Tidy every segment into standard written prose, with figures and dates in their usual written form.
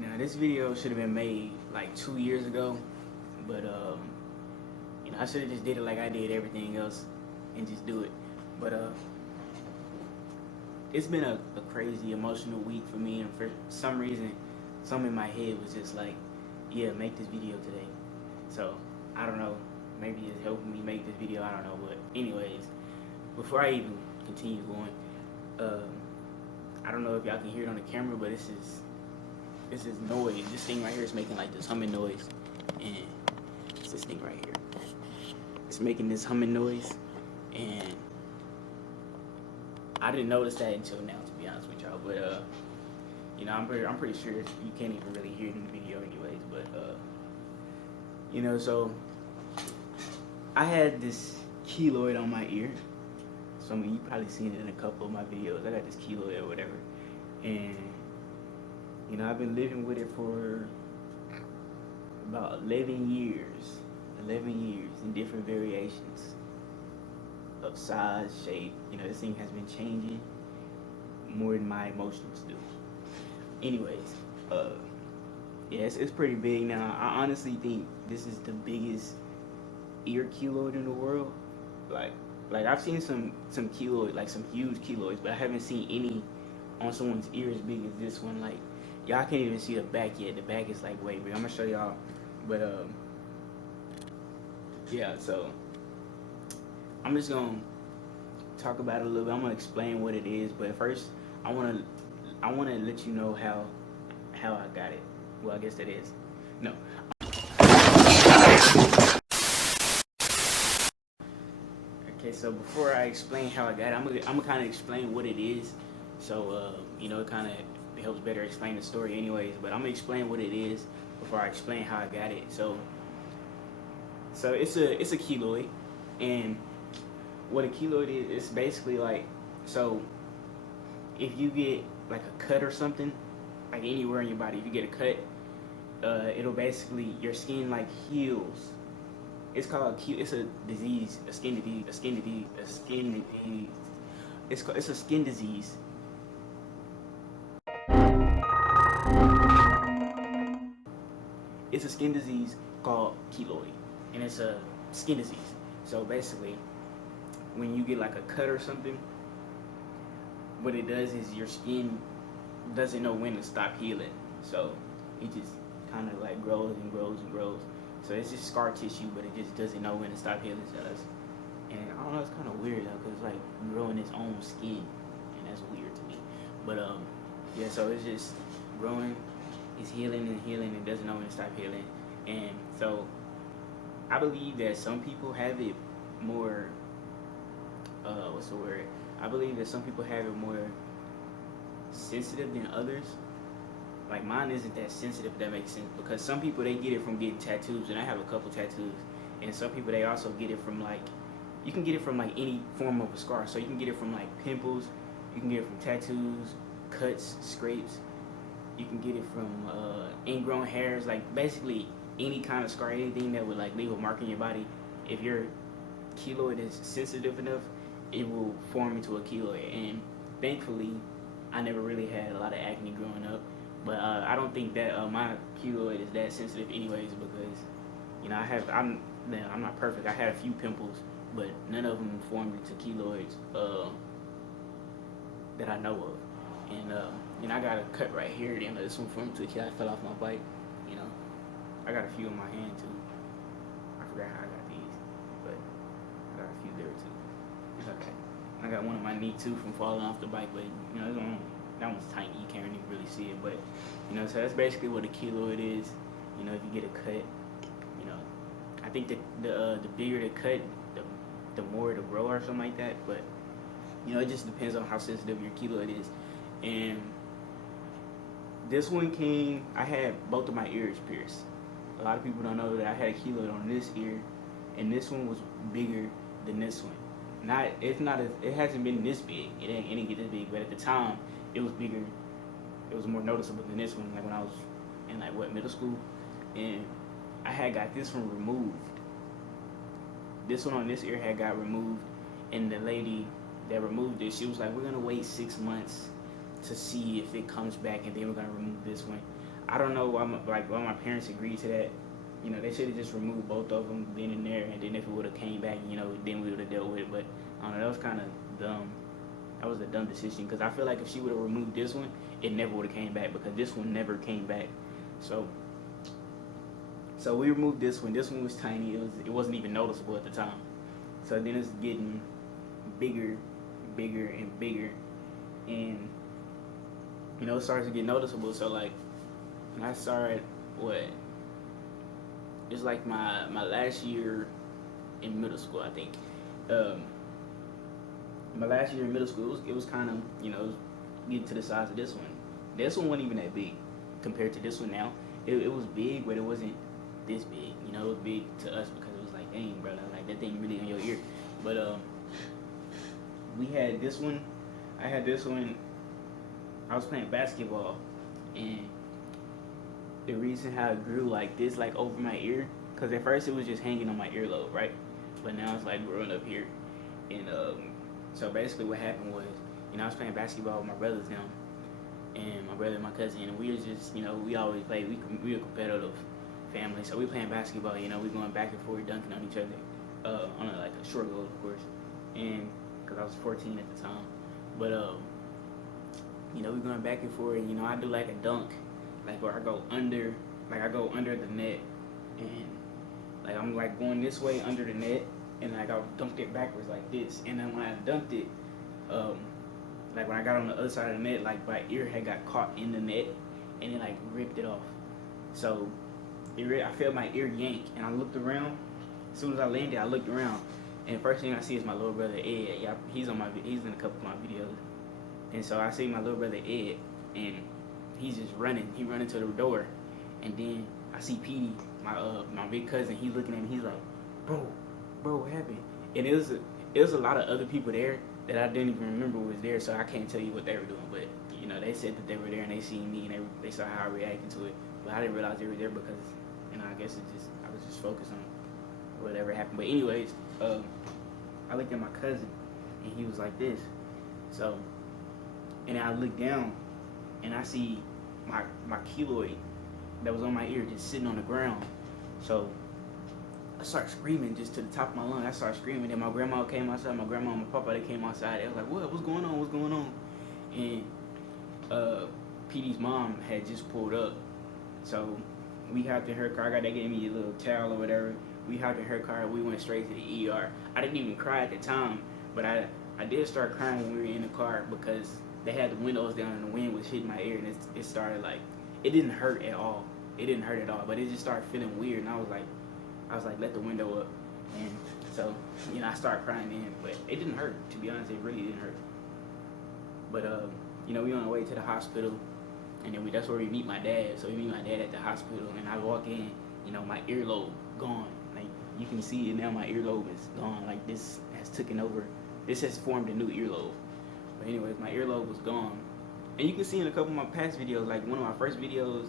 Now this video should have been made like 2 years ago, but I should have just did it like I did everything else and just do it. But it's been a crazy emotional week for me, and for some reason, something in my head was just like, yeah, make this video today. So I don't know, maybe it's helping me make this video. I don't know, but anyways, before I even continue going, I don't know if y'all can hear it on the camera, but this is noise. This thing right here is making like this humming noise, and it's this thing right here. It's making this humming noise, and I didn't notice that until now, to be honest with y'all. But I'm pretty sure you can't even really hear it in the video, anyways. But so I had this keloid on my ear. Some of you probably seen it in a couple of my videos. I got this keloid or whatever, and I've been living with it for about 11 years. 11 years in different variations of size, shape. This thing has been changing more than my emotions do. Anyways, yeah, it's pretty big now. I honestly think this is the biggest ear keloid in the world. Like I've seen some keloid, like some huge keloids, but I haven't seen any on someone's ear as big as this one. Like, y'all can't even see the back yet. The back is like way big. I'm gonna show y'all, but yeah. So I'm just gonna talk about it a little bit. I'm gonna explain what it is, but first I wanna let you know how I got it. Well, I guess that is no. Okay, so before I explain how I got it, I'm gonna kind of explain what it is. So it kind of helps better explain the story, anyways. But I'm gonna explain what it is before I explain how I got it. So it's a keloid, and what a keloid is, it's basically like, so if you get like a cut or something, like anywhere in your body, if you get a cut, it'll basically, your skin like heals. It's called it's a disease, a skin disease. It's a skin disease. It's a skin disease called keloid, and it's a skin disease. So basically, when you get like a cut or something, what it does is your skin doesn't know when to stop healing. So it just kind of like grows and grows and grows. So it's just scar tissue, but it just doesn't know when to stop healing. And I don't know, it's kind of weird though, because it's like growing its own skin, and that's weird to me. But yeah, so it's just growing, it's healing and healing, and doesn't know when to stop healing. And so I believe that some people have it more, what's the word? I believe that some people have it more sensitive than others. Like, mine isn't that sensitive, if that makes sense, because some people, they get it from getting tattoos, and I have a couple tattoos, and some people, they also get it from like, you can get it from like any form of a scar. So you can get it from like pimples, you can get it from tattoos, cuts, scrapes, you can get it from ingrown hairs, like basically any kind of scar, anything that would like leave a mark in your body. If your keloid is sensitive enough, it will form into a keloid. And thankfully, I never really had a lot of acne growing up. But I don't think that my keloid is that sensitive anyways, because I'm not perfect. I had a few pimples, but none of them formed into keloids that I know of. And I got a cut right here. This one formed into a keloid. I fell off my bike. I got a few in my hand too. I forgot how I got these, but I got a few there too. It's okay. I got one on my knee too from falling off the bike, but that one's tiny. You can't really see it, but so that's basically what a keloid is. If you get a cut, I think that the bigger the cut, the more it'll grow or something like that. But it just depends on how sensitive your keloid is. And this one I had both of my ears pierced. A lot of people don't know that I had a keloid on this ear, and this one was bigger than this one. It hasn't been this big. It didn't get this big, but at the time, it was bigger. It was more noticeable than this one. Like when I was in middle school, and I had got this one removed. This one on this ear had got removed, and the lady that removed it, she was like, "We're gonna wait 6 months to see if it comes back, and then we're gonna remove this one." I don't know why my parents agreed to that. You know, they should have just removed both of them then and there, and then if it would have came back, you know, then we would have dealt with it. But I don't know, that was kind of dumb. That was a dumb decision because I feel like if she would have removed this one, it never would have came back because this one never came back. So we removed this one. This one was tiny. It wasn't even noticeable at the time. So then it's getting bigger, bigger, and bigger, and you know it starts to get noticeable. So like when I started it's like my last year in middle school, I think. My last year in middle school, it was kind of, you know, getting to the size of this one. This one wasn't even that big compared to this one now. It was big, but it wasn't this big. You know, it was big to us because it was like, dang, brother, like that thing really in your ear. But we had this one. I had this one. I was playing basketball, and the reason how it grew like this, like over my ear, because at first it was just hanging on my earlobe, right? But now it's like growing up here, and so basically what happened was, you know, I was playing basketball with my brothers now, and my brother and my cousin, and we was just, you know, we always played. We were a competitive family, so we playing basketball. You know, we going back and forth, dunking on each other, on like a short goal, of course, and because I was 14 at the time, but you know, we going back and forth, and you know, I do like a dunk, like where I go under the net, and like I'm like going this way under the net, and like I dunked it backwards like this, and then when I dunked it, like when I got on the other side of the net, like my ear had got caught in the net, and it like ripped it off. So I felt my ear yank, and I looked around. As soon as I landed, I looked around, and the first thing I see is my little brother Ed. Yeah, he's in a couple of my videos, and so I see my little brother Ed, and he's just running. He running to the door, and then I see Petey, my big cousin. He's looking at me. He's like, bro, what happened? And it was a lot of other people there that I didn't even remember was there, so I can't tell you what they were doing. But you know, they said that they were there and they seen me and they saw how I reacted to it. But I didn't realize they were there because, you know, I guess I was just focused on whatever happened. But anyways, I looked at my cousin and he was like this. So, and I looked down and I see my keloid that was on my ear just sitting on the ground. So I started screaming just to the top of my lungs. I started screaming, and my grandma came outside. My grandma and my papa, they came outside. They was like, what's going on? What's going on? And Petey's mom had just pulled up. So we hopped in her car. They gave me a little towel or whatever. We hopped in her car. We went straight to the ER. I didn't even cry at the time, but I did start crying when we were in the car because they had the windows down and the wind was hitting my ear, and it started like, it didn't hurt at all. It didn't hurt at all, but it just started feeling weird, and I was like, let the window up. And so, you know, I started crying then, but it didn't hurt. To be honest, it really didn't hurt. But, you know, we on our way to the hospital, and then that's where we meet my dad. So we meet my dad at the hospital, and I walk in, you know, my earlobe gone. Like, you can see it now, my earlobe is gone. Like, this has taken over. This has formed a new earlobe. But anyways, my earlobe was gone. And you can see in a couple of my past videos, like one of my first videos,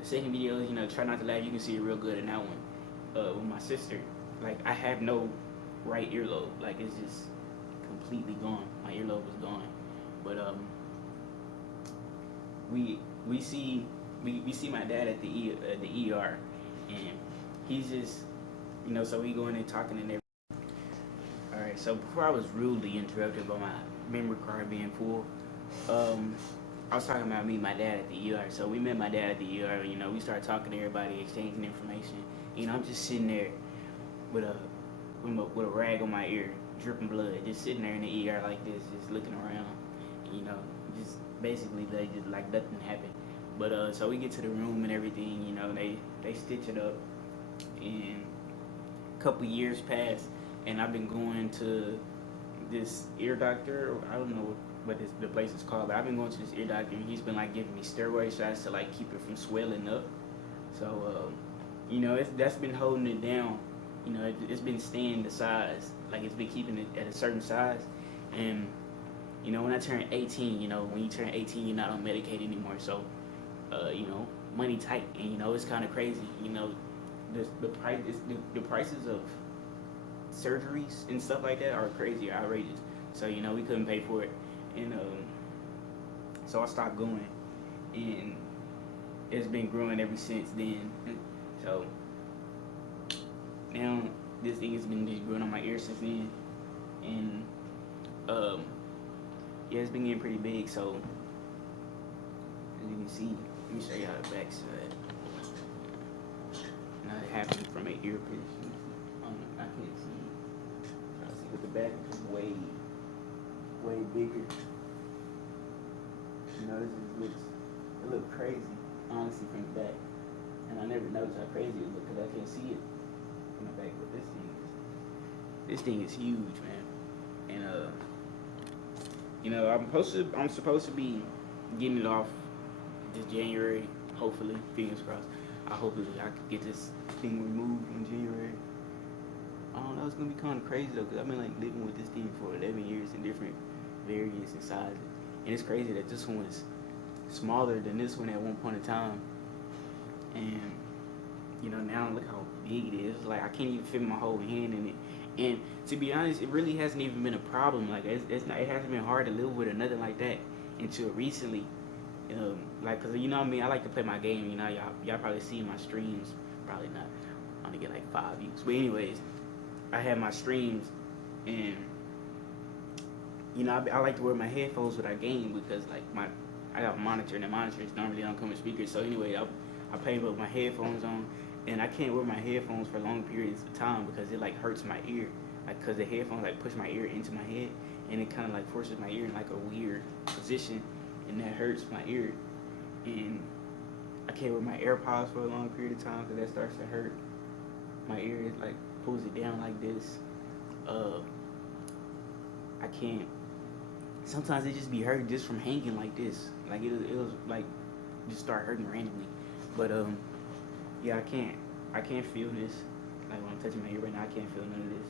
the second video, you know, try not to laugh, you can see it real good in that one. With my sister, like I have no right earlobe, like it's just completely gone. My earlobe was gone. But we see my dad at the ER, and he's just, you know, so we go in there talking and everything. All right, so before I was rudely interrupted by my memory card being full, I was talking about meeting my dad at the ER. So we met my dad at the ER. You know, we started talking to everybody, exchanging information. You know, I'm just sitting there with a rag on my ear, dripping blood, just sitting there in the ER like this, just looking around. You know, just basically like nothing happened. But so we get to the room and everything. You know, they stitch it up, and a couple years pass, and I've been going to this ear doctor. I don't know what the place is called, but I've been going to this ear doctor, and he's been like giving me steroid shots to like keep it from swelling up. So you know, that's been holding it down. You know, it's been staying the size, like it's been keeping it at a certain size. And you know, when I turned 18, you know, when you turn 18, you're not on Medicaid anymore. So you know, money tight, and you know, it's kind of crazy. You know, the prices of surgeries and stuff like that are crazy, outrageous. So you know, we couldn't pay for it, and so I stopped going, and it's been growing ever since then. So now this thing has been just growing on my ear since then, and yeah, it's been getting pretty big. So as you can see, let me show you how the back side. Now it happened from an ear position. I can't see. Try to see, but the back is way bigger. You know, it looks crazy, honestly, from the back. And I never noticed how crazy it looked because I can't see it from the back. But this thing is huge, man. And you know, I'm supposed to be getting it off this January, hopefully, fingers crossed. Hopefully I could get this thing removed in January. I don't know, it's gonna be kind of crazy though, because I've been like living with this thing for 11 years in different variants and sizes. And it's crazy that this one is smaller than this one at one point in time. And you know, now look how big it is. Like I can't even fit my whole hand in it. And to be honest, it really hasn't even been a problem. Like it hasn't been hard to live with or nothing like that until recently. Like, cause you know what I mean, I like to play my game. You know, y'all probably see my streams. Probably not. I only get like 5 views. But anyways, I have my streams, and you know, I like to wear my headphones when I game because like I got a monitor, and the monitors normally don't come with speakers. So anyway, I play with my headphones on, and I can't wear my headphones for long periods of time because it like hurts my ear. Like, cause the headphones like push my ear into my head, and it kind of like forces my ear in like a weird position, and that hurts my ear. And I can't wear my AirPods for a long period of time because that starts to hurt my ear. It like pulls it down like this. I can't. Sometimes it just be hurting just from hanging like this. Like it'll like just start hurting randomly. But yeah, I can't feel this. Like when I'm touching my ear right now, I can't feel none of this.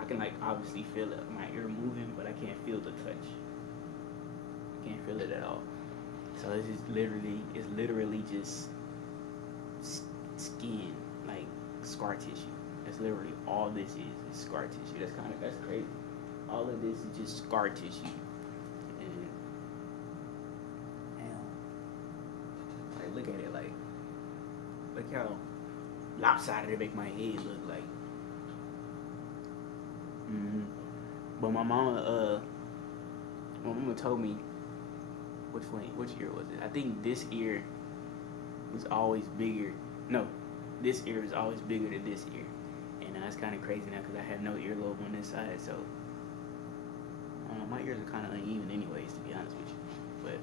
I can like obviously feel it, my ear moving, but I can't feel the touch. I can't feel it at all. So it's literally just skin, like scar tissue. That's literally all this is scar tissue. That's crazy. All of this is just scar tissue. And damn, like look at it, like look how lopsided it make my head look like. But my mama told me which ear was it? I think this ear was always bigger. No, this ear is always bigger than this ear, and that's kind of crazy now because I have no earlobe on this side. So I don't know, my ears are kind of uneven, anyways, to be honest with you. But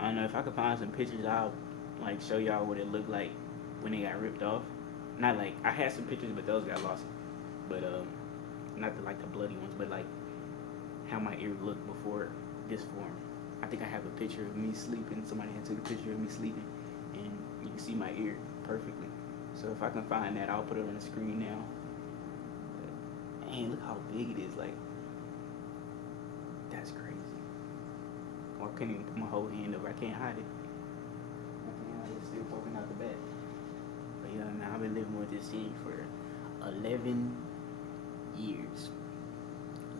I don't know, if I could find some pictures, I'll like show y'all what it looked like when it got ripped off. Not like I had some pictures, but those got lost. But not the bloody ones, but like how my ear looked before this form. I think I have a picture of me sleeping. Somebody had took a picture of me sleeping, and you can see my ear perfectly. So if I can find that, I'll put it on the screen now. But, dang, look how big it is. Like, that's crazy. Or I can't even put my whole hand over. I can't hide it. It's still poking out the back. But yeah, man, I've been living with this thing for 11 years.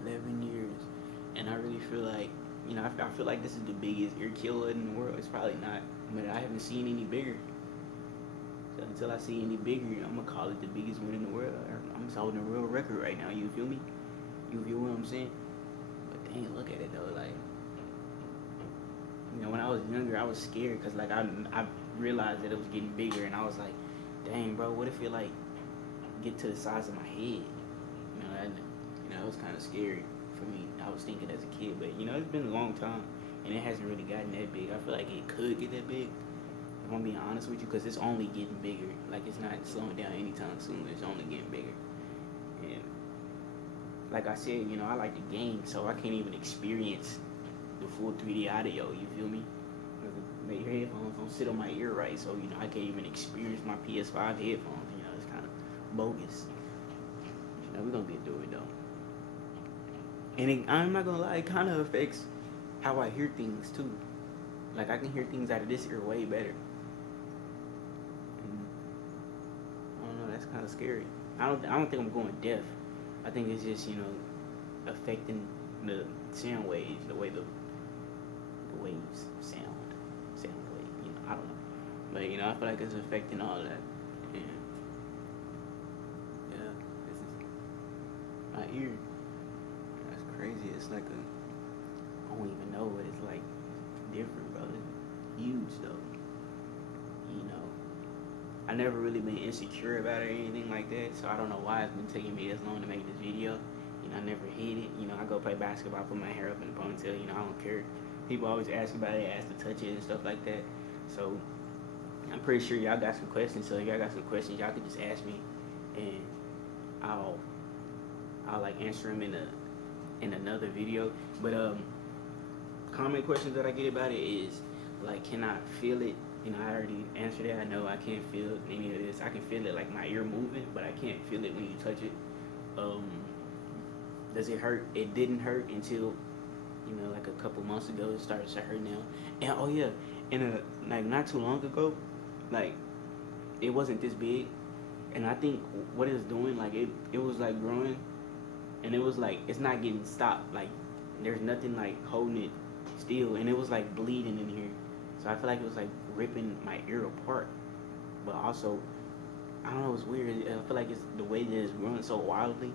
11 years. And I really feel like, you know, I feel like this is the biggest ear keloid in the world. It's probably not, but I haven't seen any bigger. So until I see any bigger, I'm gonna call it the biggest one in the world. I'm just holding a real record right now. You feel me? You feel what I'm saying? But dang, look at it though. Like, you know, when I was younger, I was scared because like I realized that it was getting bigger, and I was like, dang, bro, what if it like get to the size of my head? It was kind of scary for me. I was thinking as a kid, but you know, it's been a long time, and it hasn't really gotten that big. I feel like it could get that big, if I'm being honest with you, because it's only getting bigger. Like, it's not slowing down anytime soon. It's only getting bigger. And like I said, you know, I like the game, so I can't even experience the full 3D audio. You feel me? The headphones don't sit on my ear right, so you know, I can't even experience my PS5 headphones. You know, it's kind of bogus. You know, we're gonna get through it though. And I'm not gonna lie, it kind of affects how I hear things too. Like, I can hear things out of this ear way better. And I don't know, that's kind of scary. I don't think I'm going deaf. I think it's just, you know, affecting the sound waves, the way the waves sound. don't know. But you know, I feel like it's affecting all that. And yeah, this is my ear. That's crazy. It's like I don't even know what it's like. Different, bro. It's huge though. You know, I never really been insecure about it or anything like that, so I don't know why it's been taking me as long to make this video. You know, I never hate it. You know, I go play basketball, put my hair up in a ponytail. You know, I don't care. People always ask about it, ask to touch it and stuff like that. So I'm pretty sure y'all got some questions. So if y'all got some questions, y'all could just ask me, and I'll like answer them in another video. But common questions that I get about it is like, can I feel it? You know, I already answered that. I know I can't feel any of this. I can feel it like my ear moving, but I can't feel it when you touch it. Does it hurt? It didn't hurt until, you know, like a couple months ago. It started to hurt now. And oh yeah, and like not too long ago, like it wasn't this big, and I think what it's doing, like it was like growing, and it was like it's not getting stopped. Like there's nothing like holding it still, and it was like bleeding in here. So I feel like it was like ripping my ear apart. But also, I don't know, it's weird. I feel like it's the way that it's growing so wildly.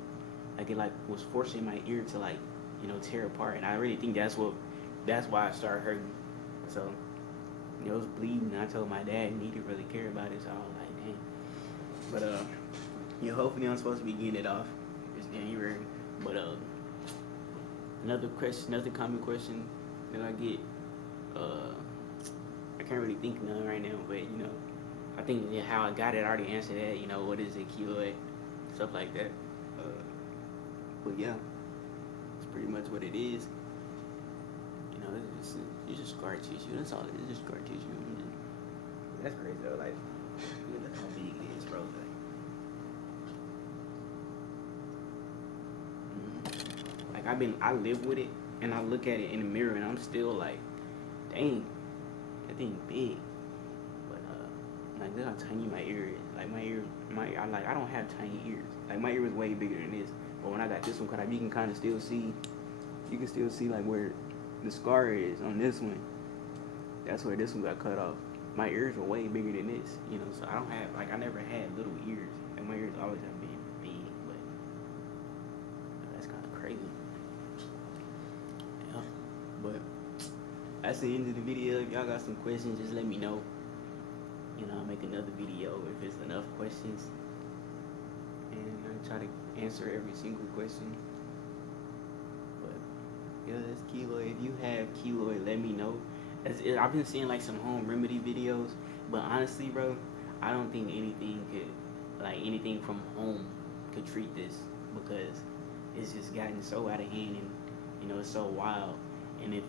Like it like was forcing my ear to like, you know, tear apart. And I really think that's why it started hurting. So, you know, it was bleeding. And I told my dad, and he didn't really care about it. So I was like, dang. But you know, hopefully I'm supposed to be getting it off. It's January. But another common question that I get, I can't really think of none right now, but you know, I think how I got it, I already answered that. You know, what is a keloid, stuff like that. But yeah, it's pretty much what it is. You know, it's just scar tissue. That's all it is, just scar tissue. That's crazy though. Like, look at how big it is, bro. Like I live with it, and I look at it in the mirror, and I'm still like, dang, that thing big. But like look how tiny my ear is. Like I don't have tiny ears. Like my ear is way bigger than this. But when I got this one cut off, you can kind of still see. You can still see like where the scar is on this one. That's where this one got cut off. My ears are way bigger than this, you know. So I don't have I never had little ears. Like my ears always have been big, but that's kind of crazy. Yeah, but that's the end of the video. If y'all got some questions, just let me know. You know, I'll make another video if it's enough questions, and I'll try to answer every single question. But yeah, that's keloid. If you have keloid, let me know. I've been seeing like some home remedy videos, but honestly, bro, I don't think anything from home could treat this, because it's just gotten so out of hand, and you know, it's so wild, and if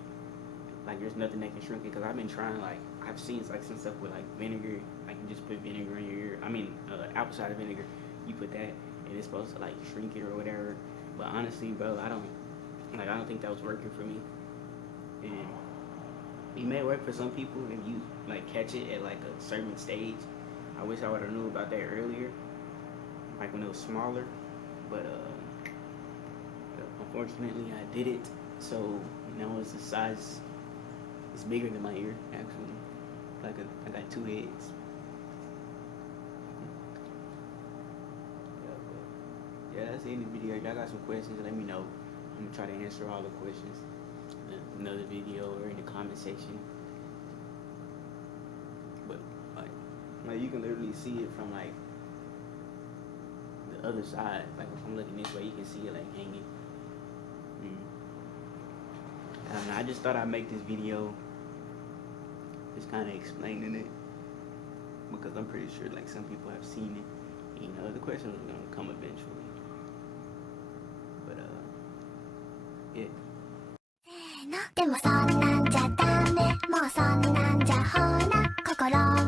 like there's nothing that can shrink it. Because I've been trying, like I've seen like some stuff with like vinegar. Like you just put vinegar in your ear. I mean, apple cider vinegar. You put that, and it's supposed to like shrink it or whatever. But honestly, bro, I don't think that was working for me. And it may work for some people if you like catch it at like a certain stage. I wish I would have knew about that earlier, like when it was smaller. But unfortunately, I did it. So now it's the size. It's bigger than my ear, actually. Like I got two heads. Yeah, that's the end of the video. If y'all got some questions, let me know. I'm gonna try to answer all the questions in another video or in the comment section. But like you can literally see it from like the other side. Like if I'm looking this way, you can see it like hanging. I just thought I'd make this video just kind of explaining it, because I'm pretty sure like some people have seen it. You know, the question was gonna come eventually. But yeah. でもそんなんじゃダメもうそんなんじゃほら心